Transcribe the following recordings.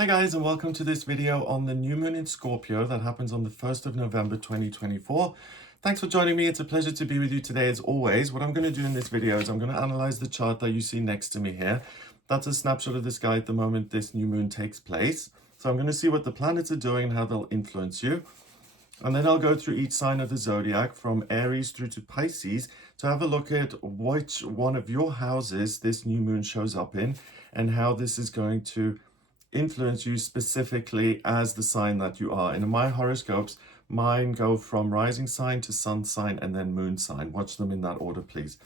Hi guys, and welcome to this video on the new moon in Scorpio that happens on the 1st of November 2024. Thanks for joining me. It's a pleasure to be with you today as always. What I'm going to do in this video is I'm going to analyze the chart that you see next to me here. That's a snapshot of the sky at the moment this new moon takes place. So I'm going to see what the planets are doing and how they'll influence you. And then I'll go through each sign of the zodiac from Aries through to Pisces to have a look at which one of your houses this new moon shows up in and how this is going to influence you specifically as the sign that you are. And in my horoscopes, mine go from rising sign to sun sign and then moon sign. Watch them in that order, please.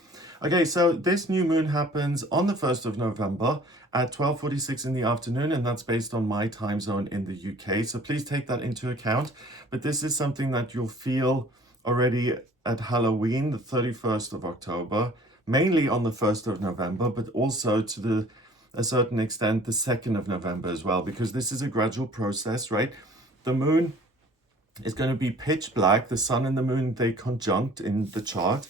Okay, so this new moon happens on the 1st of November at 12:46 in the afternoon, and that's based on my time zone in the UK. So please take that into account. But this is something that you'll feel already at Halloween, the 31st of October, mainly on the 1st of November, but also to a certain extent the 2nd of November as well, because this is a gradual process, right? The moon is going to be pitch black. The sun and the moon, they conjunct in the chart.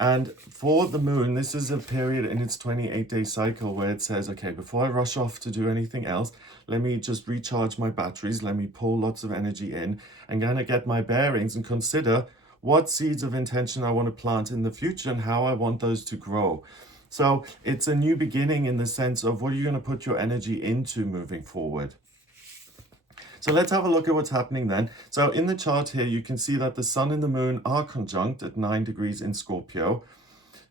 And for the moon, this is a period in its 28-day cycle where it says, okay, before I rush off to do anything else, let me just recharge my batteries. Let me pull lots of energy in and kind of get my bearings and consider what seeds of intention I want to plant in the future and how I want those to grow. So it's a new beginning in the sense of what are you going to put your energy into moving forward. So let's have a look at what's happening then. So in the chart here, you can see that the sun and the moon are conjunct at 9 degrees in Scorpio.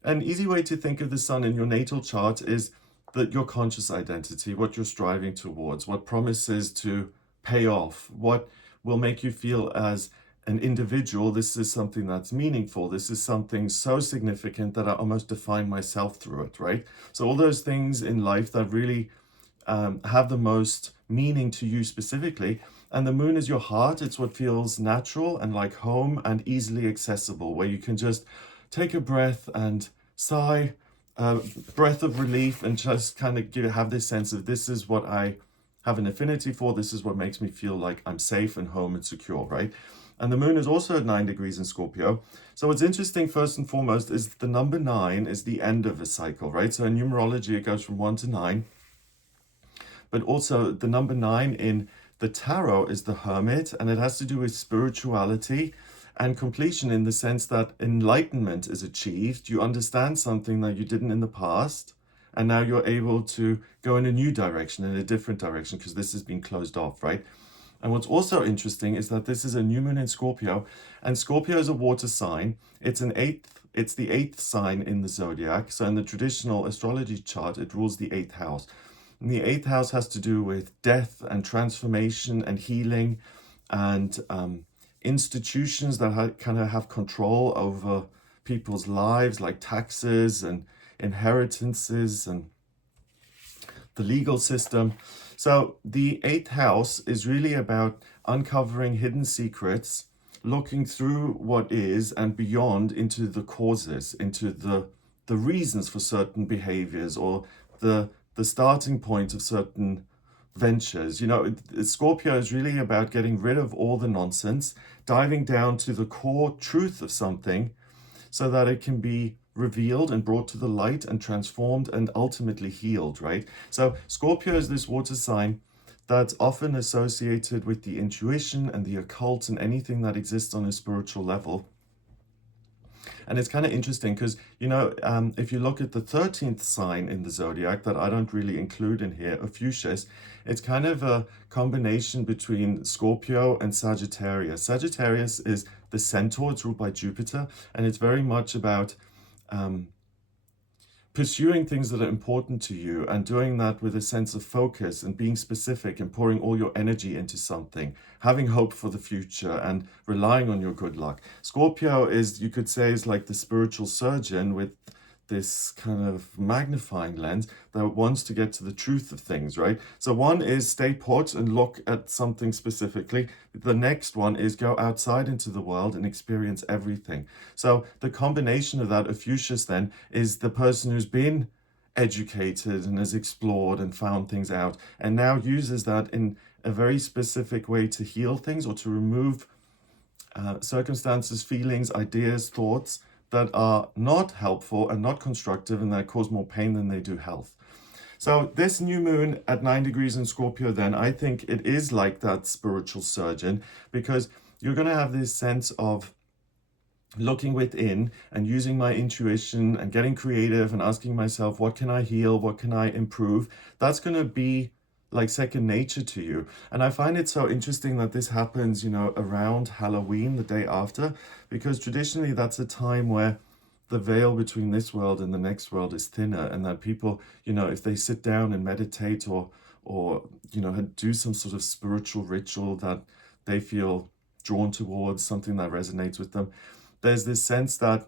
An easy way to think of the sun in your natal chart is that your conscious identity, what you're striving towards, what promises to pay off, what will make you feel as an individual, this is something that's meaningful. This is something so significant that I almost define myself through it, right? So all those things in life that really have the most meaning to you specifically. And the moon is your heart. It's what feels natural and like home and easily accessible, where you can just take a breath and sigh, breath of relief, and just kind of have this sense of this is what I have an affinity for. This is what makes me feel like I'm safe and home and secure, right? And the moon is also at 9 degrees in Scorpio. So what's interesting, first and foremost, is the number 9 is the end of a cycle, right? So in numerology, it goes from 1 to 9. But also the number 9 in the tarot is the hermit, and it has to do with spirituality and completion in the sense that enlightenment is achieved. You understand something that you didn't in the past, and now you're able to go in a new direction, in a different direction, because this has been closed off, right? And what's also interesting is that this is a new moon in Scorpio, and Scorpio is a water sign. It's the eighth sign in the zodiac. So in the traditional astrology chart, it rules the 8th house. And the 8th house has to do with death and transformation and healing and institutions that kind of have control over people's lives, like taxes and inheritances and the legal system. So the 8th house is really about uncovering hidden secrets, looking through what is and beyond into the causes, into the reasons for certain behaviors or the starting point of certain ventures. You know, Scorpio is really about getting rid of all the nonsense, diving down to the core truth of something so that it can be revealed and brought to the light and transformed and ultimately healed, right? So Scorpio is this water sign that's often associated with the intuition and the occult and anything that exists on a spiritual level. And it's kind of interesting because, you know, if you look at the 13th sign in the zodiac that I don't really include in here, Ophiuchus, it's kind of a combination between Scorpio and Sagittarius. Sagittarius is the centaur, it's ruled by Jupiter, and it's very much about pursuing things that are important to you and doing that with a sense of focus and being specific and pouring all your energy into something, having hope for the future and relying on your good luck. Scorpio is, you could say, is like the spiritual surgeon with this kind of magnifying lens that wants to get to the truth of things, right? So one is stay put and look at something specifically. The next one is go outside into the world and experience everything. So the combination of that, Ophiuchus then, is the person who's been educated and has explored and found things out and now uses that in a very specific way to heal things or to remove circumstances, feelings, ideas, thoughts that are not helpful and not constructive and that cause more pain than they do health. So this new moon at 9 degrees in Scorpio, then I think it is like that spiritual surgeon, because you're going to have this sense of looking within and using my intuition and getting creative and asking myself, what can I heal? What can I improve? That's going to be like second nature to you. And I find it so interesting that this happens, you know, around Halloween, the day after, because traditionally that's a time where the veil between this world and the next world is thinner, and that people, you know, if they sit down and meditate or you know, do some sort of spiritual ritual that they feel drawn towards, something that resonates with them, there's this sense that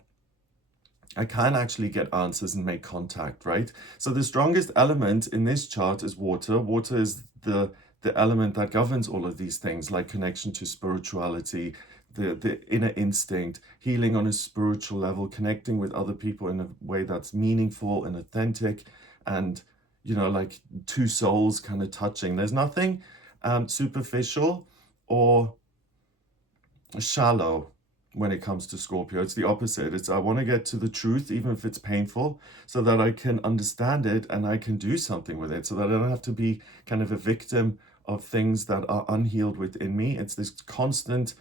I can actually get answers and make contact, right? So the strongest element in this chart is water. Water is the element that governs all of these things, like connection to spirituality, the inner instinct, healing on a spiritual level, connecting with other people in a way that's meaningful and authentic, and, you know, like two souls kind of touching. There's nothing superficial or shallow when it comes to Scorpio. It's the opposite. It's I want to get to the truth, even if it's painful, so that I can understand it and I can do something with it, so that I don't have to be kind of a victim of things that are unhealed within me. It's this constant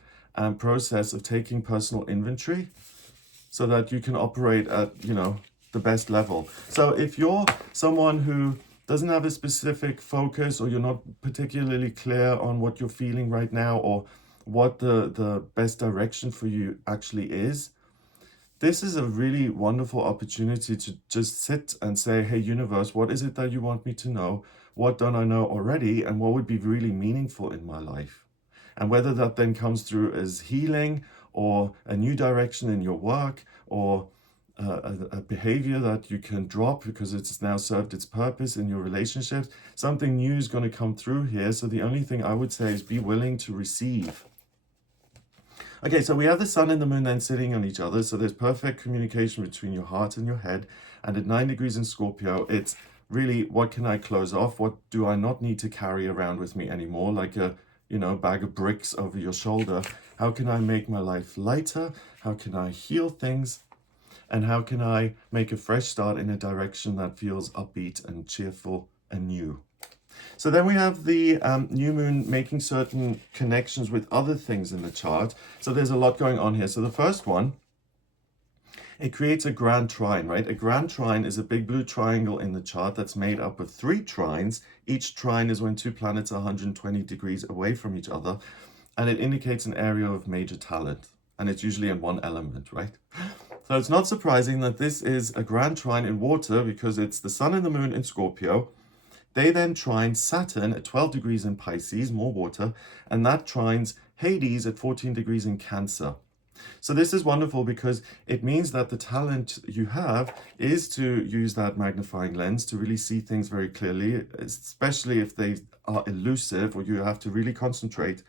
process of taking personal inventory so that you can operate at, you know, the best level. So if you're someone who doesn't have a specific focus, or you're not particularly clear on what you're feeling right now, or what the best direction for you actually is, this is a really wonderful opportunity to just sit and say, hey, universe, what is it that you want me to know? What don't I know already? And what would be really meaningful in my life? And whether that then comes through as healing, or a new direction in your work, or a behavior that you can drop because it's now served its purpose in your relationships, something new is going to come through here. So the only thing I would say is be willing to receive. Okay, so we have the sun and the moon then sitting on each other. So there's perfect communication between your heart and your head. And at 9 degrees in Scorpio, it's really, what can I close off? What do I not need to carry around with me anymore? Like a, you know, bag of bricks over your shoulder. How can I make my life lighter? How can I heal things? And how can I make a fresh start in a direction that feels upbeat and cheerful and new? So then we have the new moon making certain connections with other things in the chart. So there's a lot going on here. So the first one, it creates a grand trine, right? A grand trine is a big blue triangle in the chart that's made up of 3 trines. Each trine is when 2 planets are 120 degrees away from each other. And it indicates an area of major talent. And it's usually in one element, right? So it's not surprising that this is a grand trine in water, because it's the sun and the moon in Scorpio. They then trine Saturn at 12 degrees in Pisces, more water, and that trines Hades at 14 degrees in Cancer. So this is wonderful, because it means that the talent you have is to use that magnifying lens to really see things very clearly, especially if they are elusive or you have to really concentrate.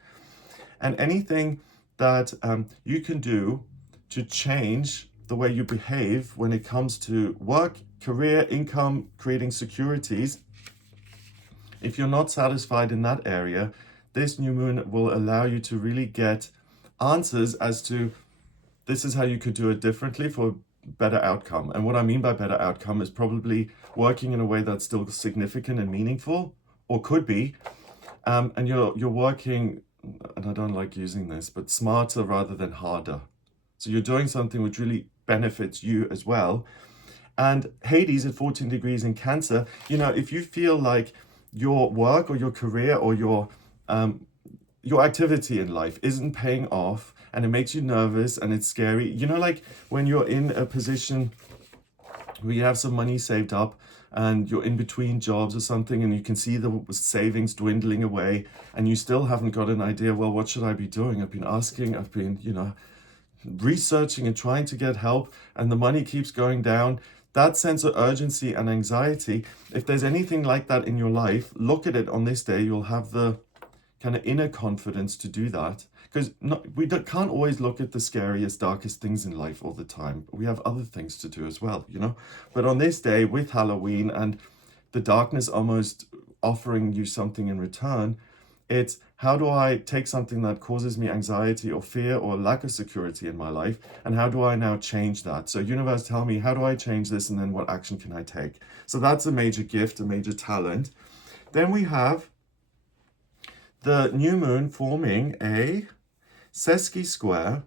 And anything that you can do to change the way you behave when it comes to work, career, income, creating securities, if you're not satisfied in that area, this new moon will allow you to really get answers as to, this is how you could do it differently for better outcome. And what I mean by better outcome is probably working in a way that's still significant and meaningful, or could be, and you're working, and I don't like using this, but smarter rather than harder. So you're doing something which really benefits you as well. And Hades at 14 degrees in Cancer, you know, if you feel like your work or your career or your activity in life isn't paying off, and it makes you nervous and it's scary, you know, like when you're in a position where you have some money saved up and you're in between jobs or something, and you can see the savings dwindling away, and you still haven't got an idea, well, what should I be doing? I've been asking, I've been, you know, researching and trying to get help, and the money keeps going down. That sense of urgency and anxiety, if there's anything like that in your life, look at it on this day. You'll have the kind of inner confidence to do that, because we can't always look at the scariest, darkest things in life all the time. We have other things to do as well, you know. But on this day, with Halloween and the darkness almost offering you something in return, It's how do I take something that causes me anxiety or fear or lack of security in my life, and how do I now change that? So universe, tell me, how do I change this, and then what action can I take? So that's a major gift, a major talent. Then we have the new moon forming a sesqui square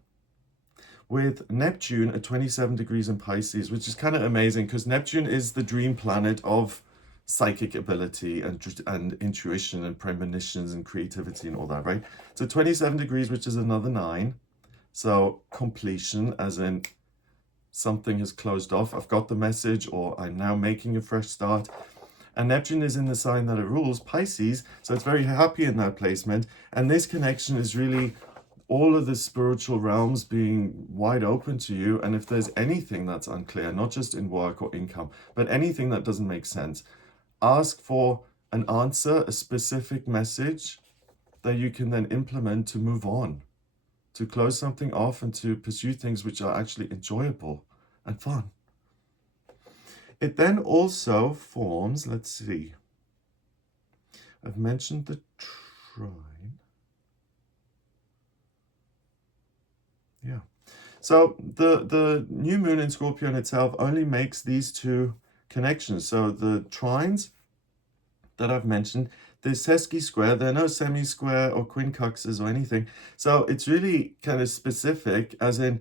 with Neptune at 27 degrees in Pisces, which is kind of amazing because Neptune is the dream planet of psychic ability and intuition and premonitions and creativity and all that, right? So 27 degrees, which is another 9. So completion, as in something has closed off. I've got the message, or I'm now making a fresh start. And Neptune is in the sign that it rules, Pisces, so it's very happy in that placement. And this connection is really all of the spiritual realms being wide open to you. And if there's anything that's unclear, not just in work or income, but anything that doesn't make sense, ask for an answer, a specific message that you can then implement to move on, to close something off and to pursue things which are actually enjoyable and fun. It then also forms, let's see, I've mentioned the trine. Yeah. So the new moon in Scorpio in itself only makes these two connections. So the trines that I've mentioned, the sesqui square, there are no semi-square or quincunxes or anything. So it's really kind of specific, as in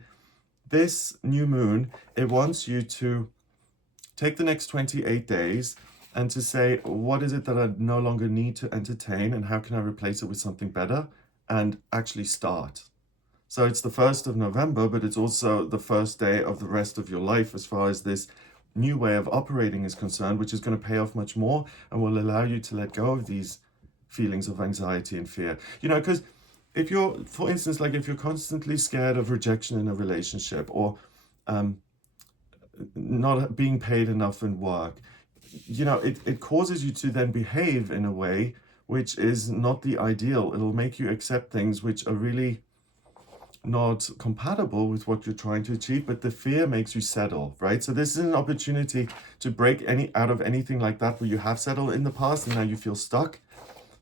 this new moon, it wants you to take the next 28 days and to say, what is it that I no longer need to entertain, and how can I replace it with something better, and actually start. So it's the 1st of November, but it's also the first day of the rest of your life as far as this new way of operating is concerned, which is going to pay off much more and will allow you to let go of these feelings of anxiety and fear. You know, because if you're, for instance, like if you're constantly scared of rejection in a relationship, or not being paid enough in work, you know, it causes you to then behave in a way which is not the ideal. It'll make you accept things which are really not compatible with what you're trying to achieve, but the fear makes you settle, right? So this is an opportunity to break out of anything like that where you have settled in the past and now you feel stuck.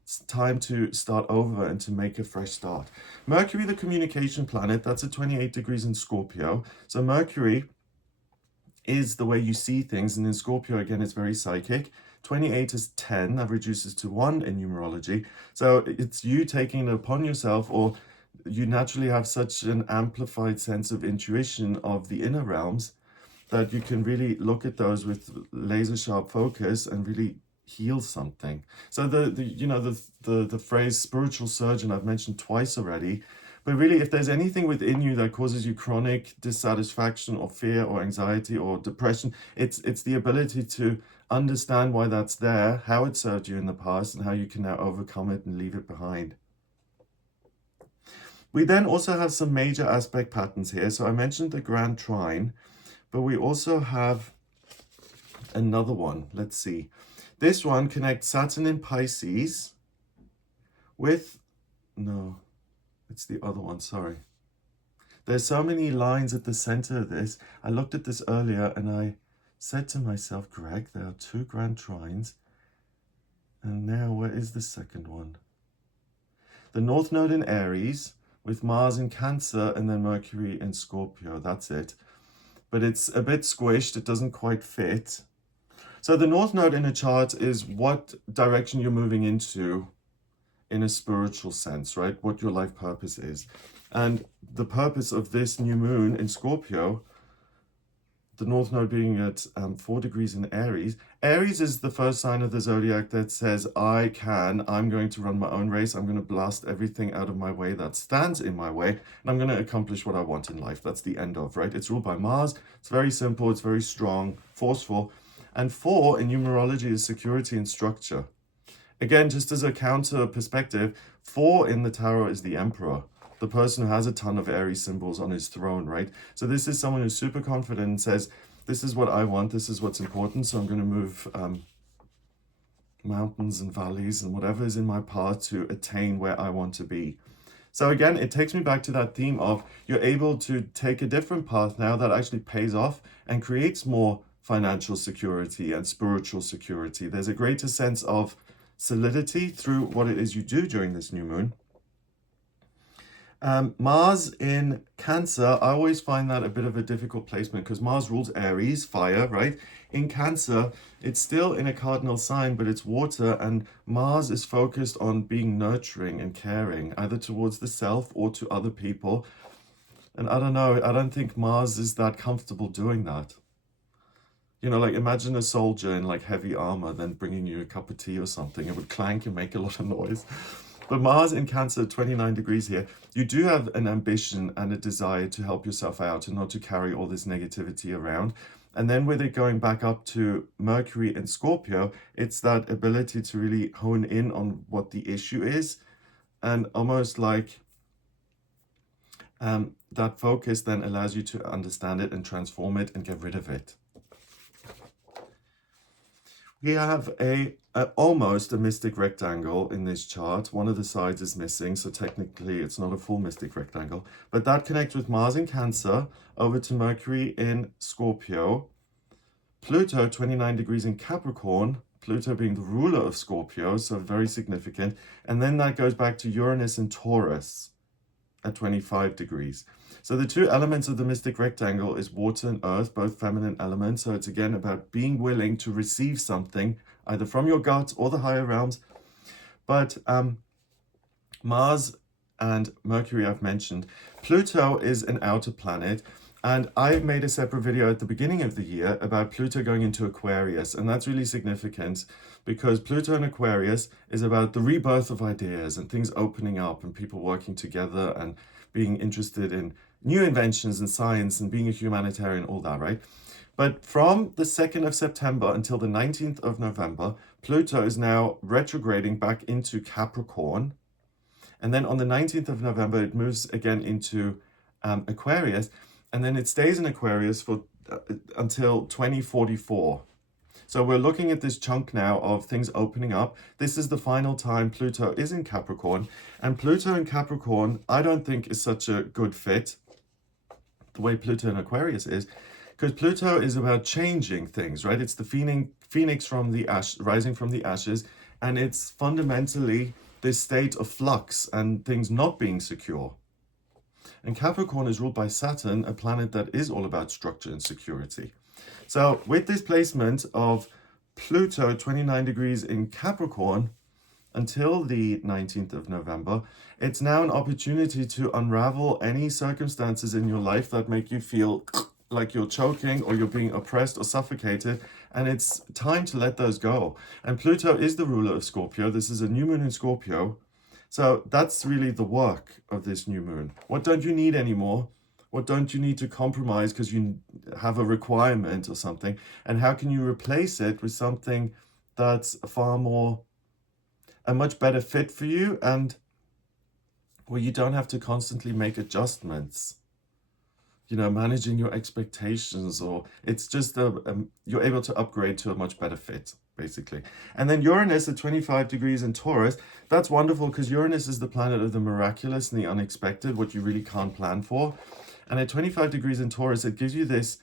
It's time to start over and to make a fresh start. Mercury, the communication planet, that's at 28 degrees in Scorpio. So Mercury is the way you see things, and in Scorpio, again, it's very psychic. 28 is 10, that reduces to 1 in numerology. So it's you taking it upon yourself, or you naturally have such an amplified sense of intuition of the inner realms that you can really look at those with laser sharp focus and really heal something. So the phrase spiritual surgeon I've mentioned twice already, but really if there's anything within you that causes you chronic dissatisfaction or fear or anxiety or depression, it's the ability to understand why that's there, how it served you in the past, and how you can now overcome it and leave it behind. We then also have some major aspect patterns here. So I mentioned the Grand Trine, but we also have another one. Let's see. This one connects Saturn in Pisces with, no, it's the other one, sorry. There's so many lines at the center of this. I looked at this earlier and I said to myself, Greg, there are 2 Grand Trines. And now where is the second one? The North Node in Aries, with Mars in Cancer and then Mercury in Scorpio. That's it. But it's a bit squished. It doesn't quite fit. So the North Node in a chart is what direction you're moving into in a spiritual sense, right? What your life purpose is. And the purpose of this new moon in Scorpio, the North Node being at 4 degrees in Aries. Aries is the first sign of the zodiac that says, I'm going to run my own race. I'm going to blast everything out of my way that stands in my way. And I'm going to accomplish what I want in life. That's the end of, right? It's ruled by Mars. It's very simple. It's very strong, forceful. And 4 in numerology is security and structure. Again, just as a counter perspective, 4 in the tarot is the Emperor, the person who has a ton of Aries symbols on his throne, right? So this is someone who's super confident and says, this is what I want, this is what's important, so I'm going to move mountains and valleys and whatever is in my path to attain where I want to be. So again, it takes me back to that theme of you're able to take a different path now that actually pays off and creates more financial security and spiritual security. There's a greater sense of solidity through what it is you do during this new moon. Mars in Cancer, I always find that a bit of a difficult placement because Mars rules Aries, fire, right? In Cancer, it's still in a cardinal sign, but it's water, and Mars is focused on being nurturing and caring, either towards the self or to other people. And I don't know, I don't think Mars is that comfortable doing that. You know, like imagine a soldier in like heavy armor then bringing you a cup of tea or something. It would clank and make a lot of noise. But Mars in Cancer, 29 degrees here, you do have an ambition and a desire to help yourself out and not to carry all this negativity around. And then with it going back up to Mercury in Scorpio, it's that ability to really hone in on what the issue is, and almost like that focus then allows you to understand it and transform it and get rid of it. We have almost a mystic rectangle in this chart. One of the sides is missing, so technically it's not a full mystic rectangle. But that connects with Mars in Cancer over to Mercury in Scorpio. Pluto, 29 degrees in Capricorn. Pluto being the ruler of Scorpio, so very significant. And then that goes back to Uranus in Taurus at 25 degrees. So the two elements of the mystic rectangle is water and earth, both feminine elements. So it's again about being willing to receive something, either from your gut or the higher realms. But Mars and Mercury I've mentioned. Pluto is an outer planet. And I made a separate video at the beginning of the year about Pluto going into Aquarius. And that's really significant because Pluto in Aquarius is about the rebirth of ideas and things opening up and people working together and being interested in new inventions and science and being a humanitarian, all that, right? But from the 2nd of September until the 19th of November, Pluto is now retrograding back into Capricorn. And then on the 19th of November, it moves again into Aquarius. And then it stays in Aquarius for until 2044. So we're looking at this chunk now of things opening up. This is the final time Pluto is in Capricorn. And Pluto in Capricorn, I don't think is such a good fit, the way Pluto in Aquarius is, because Pluto is about changing things, right? It's the phoenix from the ash, rising from the ashes. And it's fundamentally this state of flux and things not being secure. And Capricorn is ruled by Saturn, a planet that is all about structure and security. So with this placement of Pluto 29 degrees in Capricorn until the 19th of November, it's now an opportunity to unravel any circumstances in your life that make you feel like you're choking or you're being oppressed or suffocated. And it's time to let those go. And Pluto is the ruler of Scorpio. This is a new moon in Scorpio. So that's really the work of this new moon. What don't you need anymore? What don't you need to compromise because you have a requirement or something? And how can you replace it with something that's a much better fit for you and where you don't have to constantly make adjustments? You know, managing your expectations, or it's just you're able to upgrade to a much better fit, basically. And then Uranus at 25 degrees in Taurus, that's wonderful because Uranus is the planet of the miraculous and the unexpected, what you really can't plan for. And at 25 degrees in Taurus, it gives you this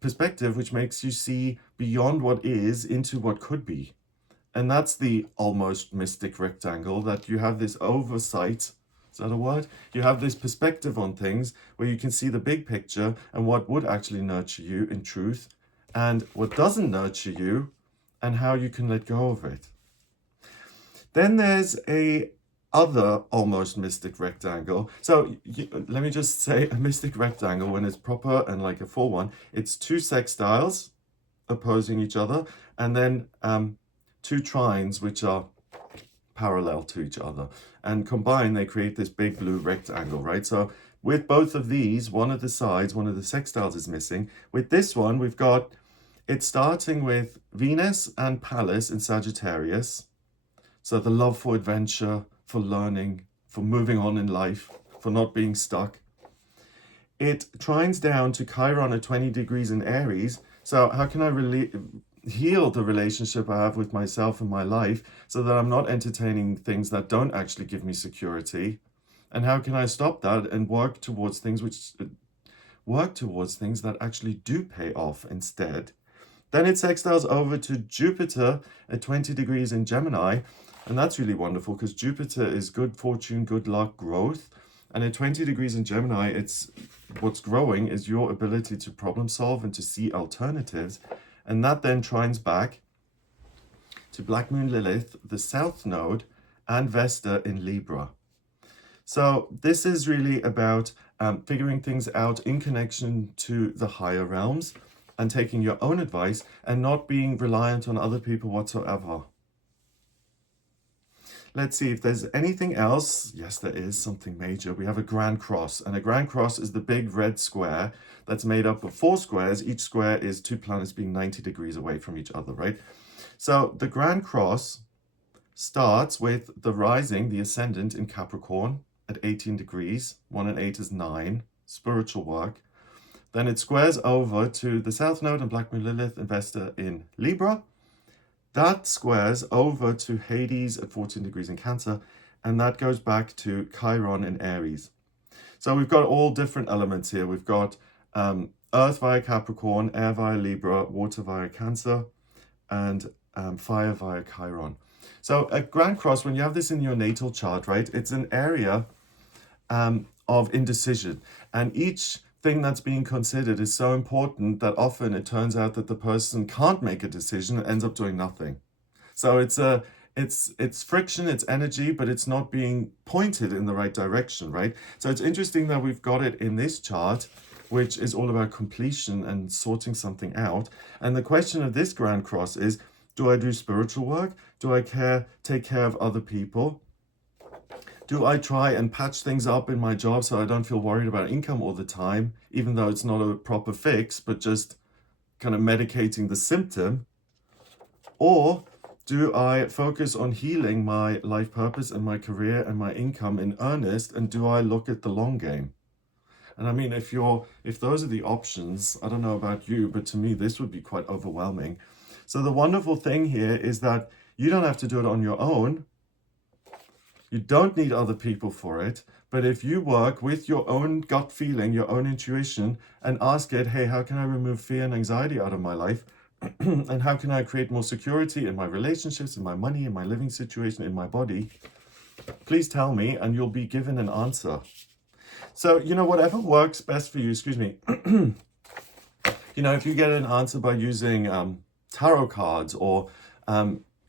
perspective which makes you see beyond what is into what could be. And that's the almost mystic rectangle, that you have this oversight. Is that a word? You have this perspective on things where you can see the big picture and what would actually nurture you in truth and what doesn't nurture you and how you can let go of it. Then there's a other almost mystic rectangle. So let me just say, a mystic rectangle, when it's proper and like a full one, it's two sextiles opposing each other and then two trines which are parallel to each other, and combined they create this big blue rectangle, right? So with both of these, one of the sides, one of the sextiles is missing. With this one, we've got it starting with Venus and Pallas in Sagittarius. So the love for adventure, for learning, for moving on in life, for not being stuck. It trines down to Chiron at 20 degrees in Aries. So how can I really heal the relationship I have with myself and my life so that I'm not entertaining things that don't actually give me security? And how can I stop that and work towards things that actually do pay off instead? Then it sextiles over to Jupiter at 20 degrees in Gemini. And that's really wonderful because Jupiter is good fortune, good luck, growth. And at 20 degrees in Gemini, it's what's growing is your ability to problem solve and to see alternatives. And that then trines back to Black Moon Lilith, the South Node, and Vesta in Libra. So this is really about figuring things out in connection to the higher realms and taking your own advice and not being reliant on other people whatsoever. Let's see if there's anything else. Yes, there is something major. We have a Grand Cross, and a Grand Cross is the big red square that's made up of 4 squares. Each square is 2 planets being 90 degrees away from each other, right? So the Grand Cross starts with the rising, the ascendant in Capricorn at 18 degrees. 1 and 8 is 9, spiritual work. Then it squares over to the South Node and Black Moon Lilith and Vesta in Libra. That squares over to Hades at 14 degrees in Cancer, and that goes back to Chiron in Aries. So we've got all different elements here. We've got Earth via Capricorn, air via Libra, water via Cancer, and fire via Chiron. So a Grand Cross, when you have this in your natal chart, right, it's an area of indecision. And each thing that's being considered is so important that often it turns out that the person can't make a decision and ends up doing nothing. So it's friction, it's energy, but it's not being pointed in the right direction, right? So it's interesting that we've got it in this chart, which is all about completion and sorting something out. And the question of this Grand Cross is, do I do spiritual work? Do I take care of other people? Do I try and patch things up in my job so I don't feel worried about income all the time, even though it's not a proper fix, but just kind of medicating the symptom? Or do I focus on healing my life purpose and my career and my income in earnest? And do I look at the long game? And I mean, if those are the options, I don't know about you, but to me, this would be quite overwhelming. So the wonderful thing here is that you don't have to do it on your own. You don't need other people for it. But if you work with your own gut feeling, your own intuition, and ask it, hey, how can I remove fear and anxiety out of my life? And how can I create more security in my relationships, in my money, in my living situation, in my body? Please tell me, and you'll be given an answer. So, whatever works best for you, excuse me. If you get an answer by using tarot cards, or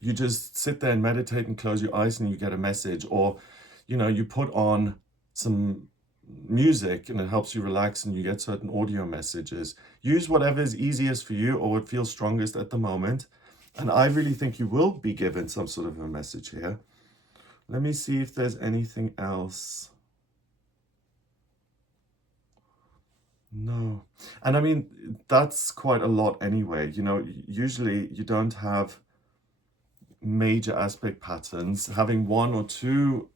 you just sit there and meditate and close your eyes and you get a message, or you put on some music and it helps you relax and you get certain audio messages. Use whatever is easiest for you or what feels strongest at the moment. And I really think you will be given some sort of a message here. Let me see if there's anything else. No. And I mean, that's quite a lot anyway. Usually you don't have major aspect patterns. Having 1 or 2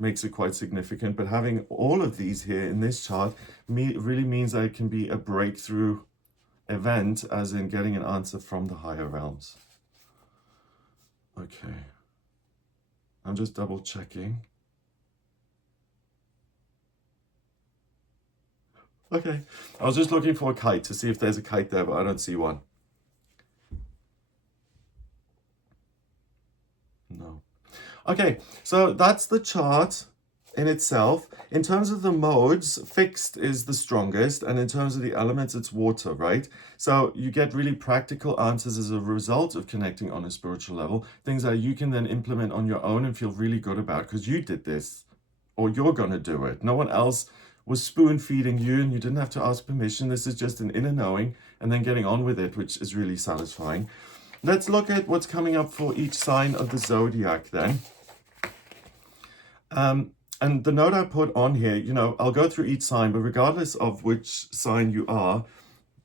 makes it quite significant, but having all of these here in this chart really means that it can be a breakthrough event, as in getting an answer from the higher realms. Okay. I'm just double checking. Okay. I was just looking for a kite to see if there's a kite there, but I don't see one. No. Okay, so that's the chart in itself. In terms of the modes, fixed is the strongest, and in terms of the elements, it's water, right? So you get really practical answers as a result of connecting on a spiritual level, things that you can then implement on your own and feel really good about because you did this, or you're going to do it. No one else was spoon feeding you and you didn't have to ask permission. This is just an inner knowing and then getting on with it, which is really satisfying. Let's look at what's coming up for each sign of the zodiac then. And the note I put on here, I'll go through each sign, but regardless of which sign you are,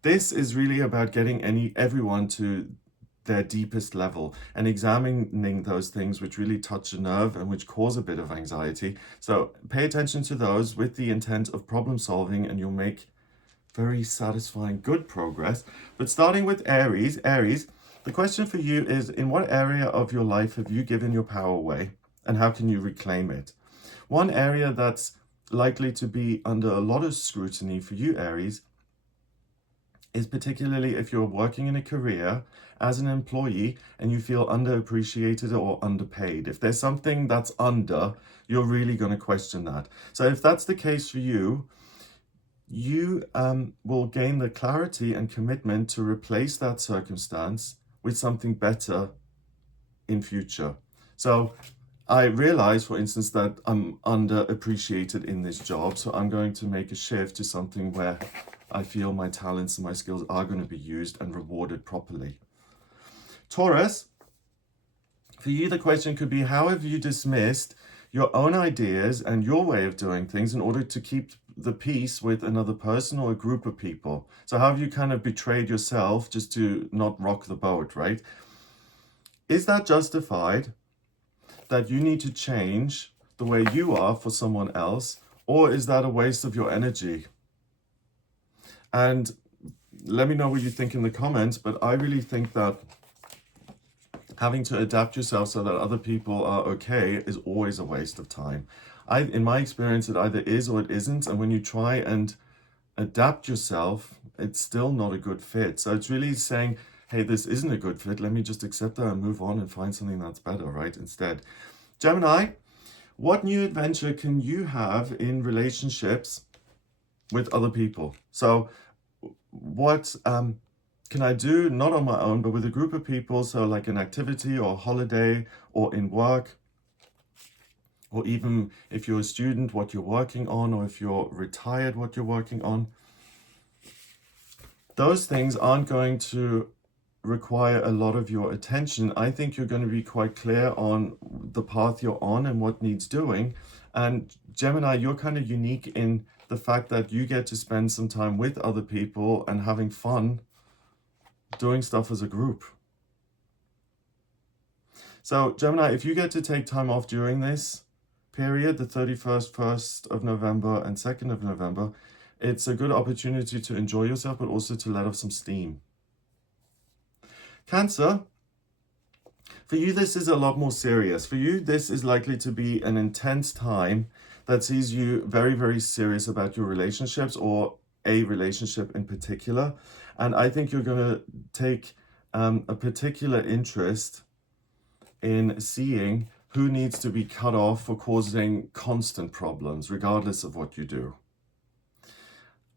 this is really about getting everyone to their deepest level and examining those things which really touch a nerve and which cause a bit of anxiety. So pay attention to those with the intent of problem solving, and you'll make very satisfying, good progress. But starting with Aries, the question for you is, in what area of your life have you given your power away, and how can you reclaim it? One area that's likely to be under a lot of scrutiny for you, Aries, is particularly if you're working in a career as an employee and you feel underappreciated or underpaid. If there's something that's under, you're really going to question that. So if that's the case for you, you will gain the clarity and commitment to replace that circumstance with something better in future. So I realize, for instance, that I'm underappreciated in this job, so I'm going to make a shift to something where I feel my talents and my skills are going to be used and rewarded properly. Taurus, for you, the question could be, how have you dismissed your own ideas and your way of doing things in order to keep the peace with another person or a group of people? So how have you kind of betrayed yourself just to not rock the boat, right? Is that justified, that you need to change the way you are for someone else, or is that a waste of your energy? And let me know what you think in the comments, but I really think that having to adapt yourself so that other people are okay is always a waste of time. In my experience, it either is or it isn't, and when you try and adapt yourself, it's still not a good fit. So it's really saying, hey, this isn't a good fit, let me just accept that and move on and find something that's better, right, instead. Gemini, what new adventure can you have in relationships with other people? So what can I do, not on my own, but with a group of people, so like an activity or a holiday or in work, or even if you're a student, what you're working on, or if you're retired, what you're working on. Those things aren't going to require a lot of your attention. I think you're going to be quite clear on the path you're on and what needs doing. And Gemini, you're kind of unique in the fact that you get to spend some time with other people and having fun doing stuff as a group. So Gemini, if you get to take time off during this period, the 31st, 1st of November and 2nd of November, it's a good opportunity to enjoy yourself, but also to let off some steam. Cancer, for you, this is a lot more serious. For you, this is likely to be an intense time that sees you very, very serious about your relationships or a relationship in particular. And I think you're going to take a particular interest in seeing who needs to be cut off for causing constant problems, regardless of what you do.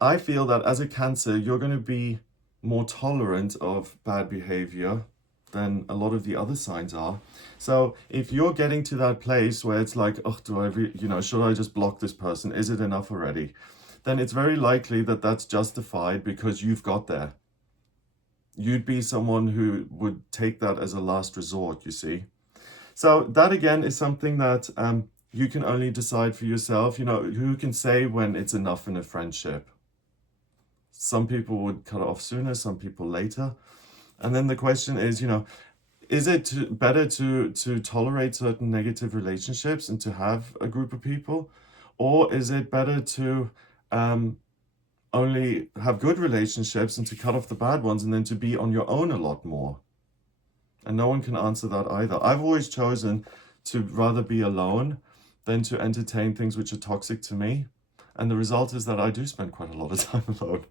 I feel that as a Cancer, you're going to be more tolerant of bad behavior than a lot of the other signs are. So if you're getting to that place where it's like, oh, should I just block this person? Is it enough already? Then it's very likely that that's justified because you've got there. You'd be someone who would take that as a last resort, you see. So that again is something that you can only decide for yourself. Who can say when it's enough in a friendship? Some people would cut it off sooner, some people later. And then the question is, is it better to tolerate certain negative relationships and to have a group of people? Or is it better to only have good relationships and to cut off the bad ones and then to be on your own a lot more? And no one can answer that either. I've always chosen to rather be alone than to entertain things which are toxic to me. And the result is that I do spend quite a lot of time alone.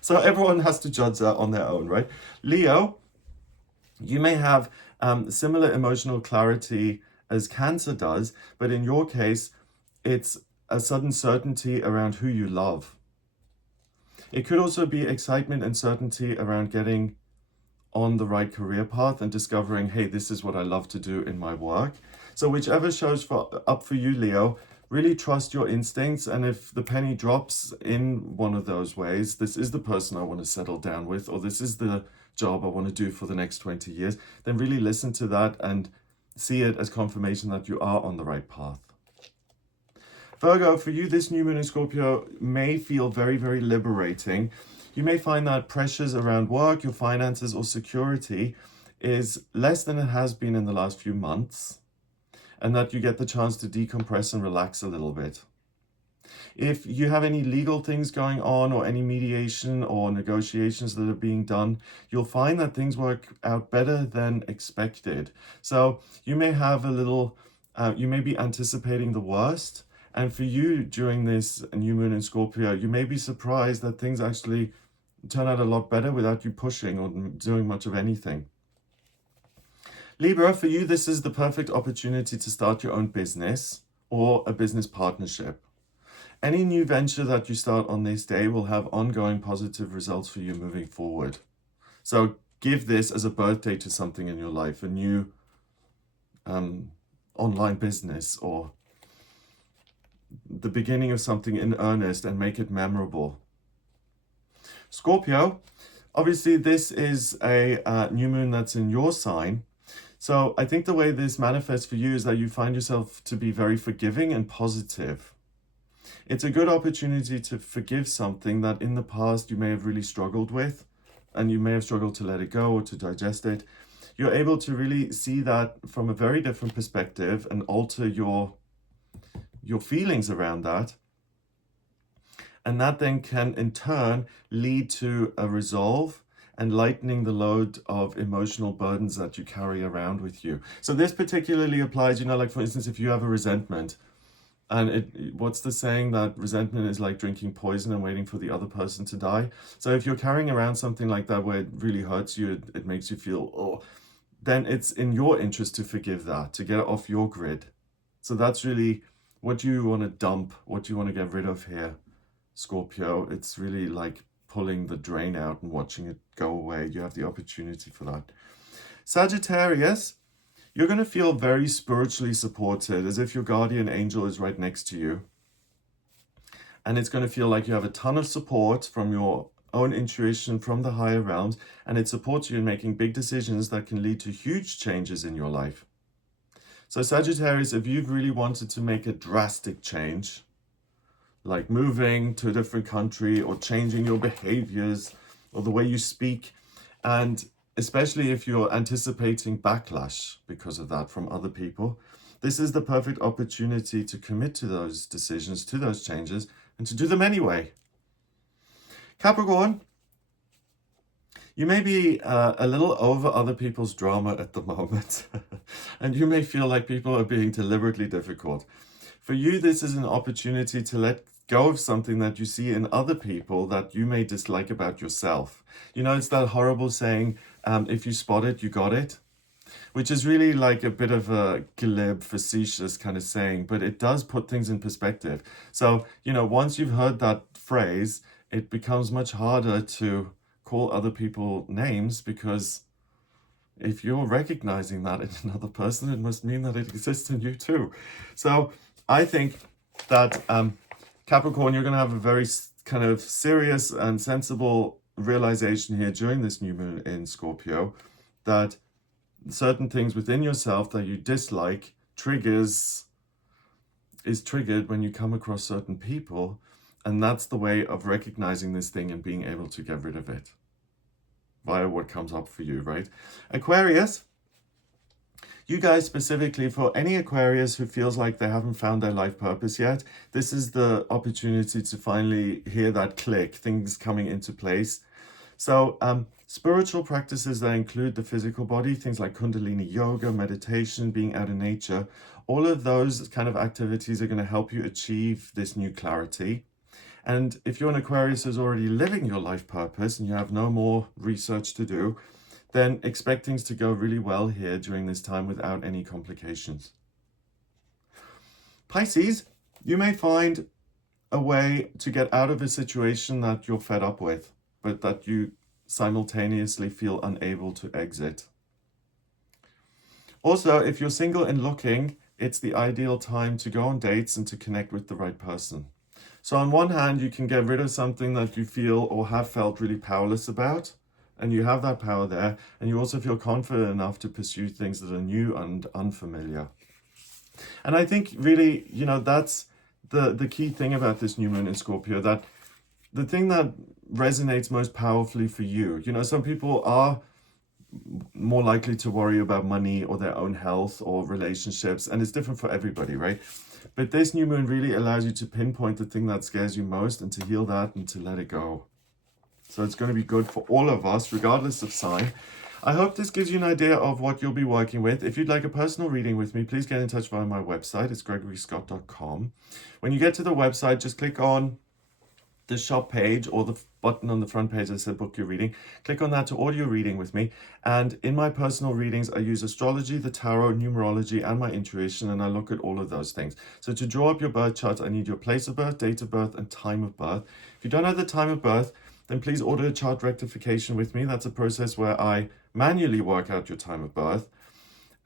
So everyone has to judge that on their own, right? Leo, you may have similar emotional clarity as Cancer does, but in your case, it's a sudden certainty around who you love. It could also be excitement and certainty around getting on the right career path and discovering, hey, this is what I love to do in my work. So whichever shows up for you, Leo, really trust your instincts. And if the penny drops in one of those ways, this is the person I want to settle down with, or this is the job I want to do for the next 20 years, then really listen to that and see it as confirmation that you are on the right path. Virgo, for you, this new moon in Scorpio may feel very, very liberating. You may find that pressures around work, your finances, or security is less than it has been in the last few months, and that you get the chance to decompress and relax a little bit. If you have any legal things going on or any mediation or negotiations that are being done, you'll find that things work out better than expected. So you may have you may be anticipating the worst. And for you during this new moon in Scorpio, you may be surprised that things actually turn out a lot better without you pushing or doing much of anything. Libra, for you, this is the perfect opportunity to start your own business or a business partnership. Any new venture that you start on this day will have ongoing positive results for you moving forward. So give this as a birthday to something in your life, a new online business or the beginning of something in earnest, and make it memorable. Scorpio, obviously this is a new moon that's in your sign. So I think the way this manifests for you is that you find yourself to be very forgiving and positive. It's a good opportunity to forgive something that in the past you may have really struggled with, and you may have struggled to let it go or to digest it. You're able to really see that from a very different perspective and alter your feelings around that. And that then can in turn lead to a resolve and lightening the load of emotional burdens that you carry around with you. So this particularly applies, like for instance, if you have a resentment, and what's the saying, that resentment is like drinking poison and waiting for the other person to die. So if you're carrying around something like that where it really hurts you, it makes you feel, oh, then it's in your interest to forgive that, to get it off your grid. So that's really what you want to dump, what you want to get rid of here, Scorpio. It's really like pulling the drain out and watching it go away. You have the opportunity for that. Sagittarius, you're going to feel very spiritually supported, as if your guardian angel is right next to you. And it's going to feel like you have a ton of support from your own intuition, from the higher realms, and it supports you in making big decisions that can lead to huge changes in your life. So Sagittarius, if you've really wanted to make a drastic change, like moving to a different country or changing your behaviors or the way you speak, and especially if you're anticipating backlash because of that from other people, this is the perfect opportunity to commit to those decisions, to those changes, and to do them anyway. Capricorn, you may be a little over other people's drama at the moment, and you may feel like people are being deliberately difficult. For you, this is an opportunity to let go of something that you see in other people that you may dislike about yourself. It's that horrible saying, if you spot it, you got it, which is really like a bit of a glib, facetious kind of saying, but it does put things in perspective. So, once you've heard that phrase, it becomes much harder to call other people names, because if you're recognizing that in another person, it must mean that it exists in you too. So I think that Capricorn, you're going to have a very kind of serious and sensible realization here during this new moon in Scorpio, that certain things within yourself that you dislike is triggered when you come across certain people, and that's the way of recognizing this thing and being able to get rid of it via what comes up for you, right? Aquarius, you guys specifically, for any Aquarius who feels like they haven't found their life purpose yet, this is the opportunity to finally hear that click, things coming into place. So spiritual practices that include the physical body, things like Kundalini yoga, meditation, being out in nature, all of those kind of activities are going to help you achieve this new clarity. And if you're an Aquarius who's already living your life purpose and you have no more research to do, then expect things to go really well here during this time without any complications. Pisces, you may find a way to get out of a situation that you're fed up with, but that you simultaneously feel unable to exit. Also, if you're single and looking, it's the ideal time to go on dates and to connect with the right person. So on one hand, you can get rid of something that you feel or have felt really powerless about, and you have that power there, and you also feel confident enough to pursue things that are new and unfamiliar. And I think really, that's the key thing about this new moon in Scorpio, that the thing that resonates most powerfully for you, some people are more likely to worry about money or their own health or relationships, and it's different for everybody, right? But this new moon really allows you to pinpoint the thing that scares you most and to heal that and to let it go. So it's going to be good for all of us, regardless of sign. I hope this gives you an idea of what you'll be working with. If you'd like a personal reading with me, please get in touch via my website. It's gregoryscott.com. When you get to the website, just click on the shop page or the button on the front page that said book your reading. Click on that to order your reading with me. And in my personal readings, I use astrology, the tarot, numerology, and my intuition, and I look at all of those things. So to draw up your birth chart, I need your place of birth, date of birth, and time of birth. If you don't have the time of birth, then please order a chart rectification with me. That's a process where I manually work out your time of birth.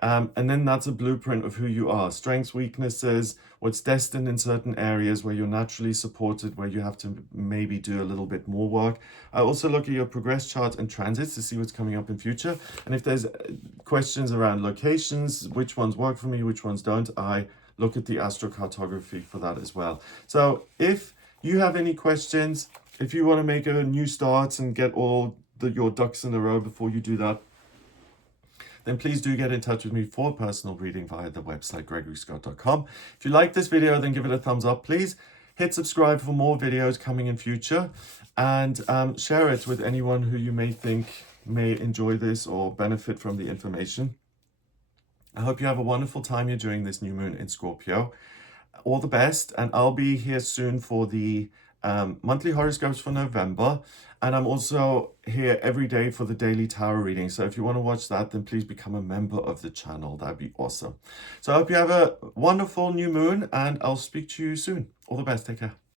And then that's a blueprint of who you are, strengths, weaknesses, what's destined in certain areas where you're naturally supported, where you have to maybe do a little bit more work. I also look at your progress chart and transits to see what's coming up in future. And if there's questions around locations, which ones work for me, which ones don't, I look at the astrocartography for that as well. So if you have any questions, if you want to make a new start and get all your ducks in a row before you do that, then please do get in touch with me for a personal reading via the website gregoryscott.com. If you like this video, then give it a thumbs up, please. Hit subscribe for more videos coming in future, and share it with anyone who you may think may enjoy this or benefit from the information. I hope you have a wonderful time here during this new moon in Scorpio. All the best, and I'll be here soon for the monthly horoscopes for November, and I'm also here every day for the daily tarot reading. So if you want to watch that, then please become a member of the channel. That'd be awesome. So I hope you have a wonderful new moon, and I'll speak to you soon. All the best. Take care.